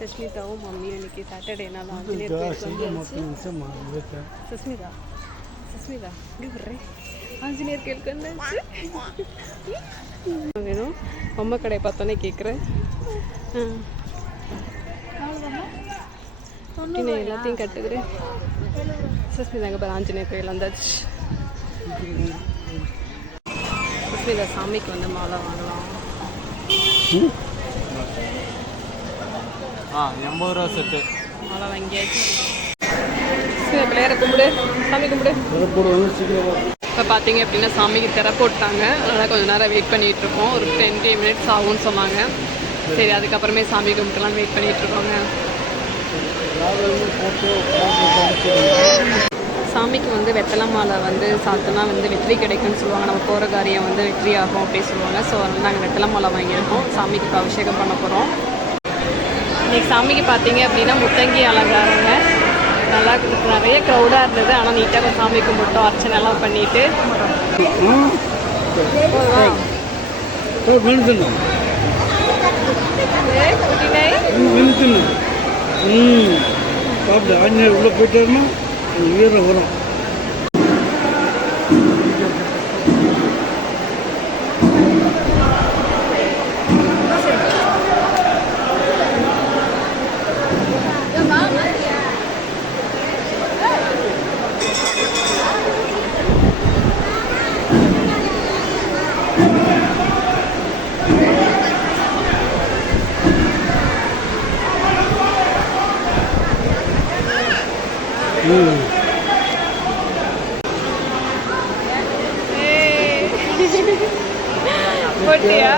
சஸ்மிதாவும் மம்மியும் இன்னைக்கு சாட்டர்டேனால ஆஞ்சநேயர் கோயிலுக்கு வந்தாச்சு. சஸ்மிதா சஸ்மிதா இப்படி விட்றேன். ஆஞ்சநேயர் கோயிலுக்கு வந்தாச்சு. வேணும் அம்மா கடையை பார்த்தோன்னே கேட்குறேன். எல்லாத்தையும் கட்டுக்கிறேன். சஸ்மிதாங்க பாரு ஆஞ்சநேயர் கோயில் வந்தாச்சு. சஸ்மிதா சாமிக்கு வந்து மாலை வாங்கலாம். 80 ரூபா செட்டு மாலை வாங்கியாச்சு. பிள்ளையார கும்பிடு, சாமி கும்பிடு. இப்போ பார்த்தீங்க அப்படின்னா சாமிக்கு திரை போட்டாங்க. அதனால் கொஞ்சம் நேரம் வெயிட் பண்ணிகிட்டு இருக்கோம். ஒரு 10 மினிட்ஸ் ஆகும்னு சொன்னாங்க. சரி அதுக்கப்புறமே சாமி கும்பிட்டுலாம் வெயிட் பண்ணிகிட்டு இருக்கோங்க. சாமிக்கு வந்து வெத்தலை மாலை வந்து சாப்பிட்டோன்னா வந்து வெற்றி கிடைக்கும்னு சொல்லுவாங்க. நம்ம போகிற காரியம் வந்து வெற்றி ஆகும் அப்படின்னு சொல்லுவாங்க. ஸோ அதனால் நாங்கள் வெத்தலை மாலை வாங்கியிருக்கோம். சாமிக்கு இப்போ அபிஷேகம் பண்ண போகிறோம். இன்றைக்கி சாமிக்கு பார்த்தீங்க அப்படின்னா முத்தங்கி அலங்காரங்க நல்லா நிறைய க்ரௌடாக இருந்தது. ஆனால் நீட்டாக சாமி கும்பிட்டோம், அர்ச்சனைலாம் பண்ணிட்டு ஆஞ்சநேயர் உள்ள போயிட்டாருன்னா வீரம் வரும். போட்டியா?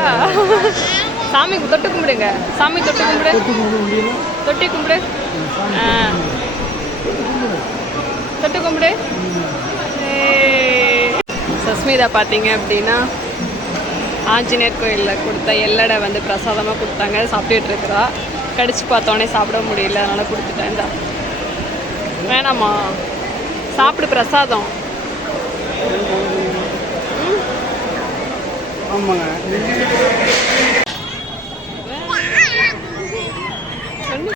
சாமி தொட்டு கும்பிடுங்க. சாமி தொட்டு கும்பிடு, தொட்டி கும்பிடு, தொட்டு கும்பிடு. சஸ்மிதா பார்த்தீங்க அப்படின்னா ஆஞ்சநேயர் கோயிலில் கொடுத்த எல்லடை வந்து பிரசாதமாக கொடுத்தாங்க. சாப்பிட்டுட்டு இருக்கிறா. கடிச்சு பார்த்தோன்னே சாப்பிட முடியல, அதனால் கொடுத்துட்டேன். இந்த வேணாமா சாப்பிடு பிரசாதம். ஆமாங்க.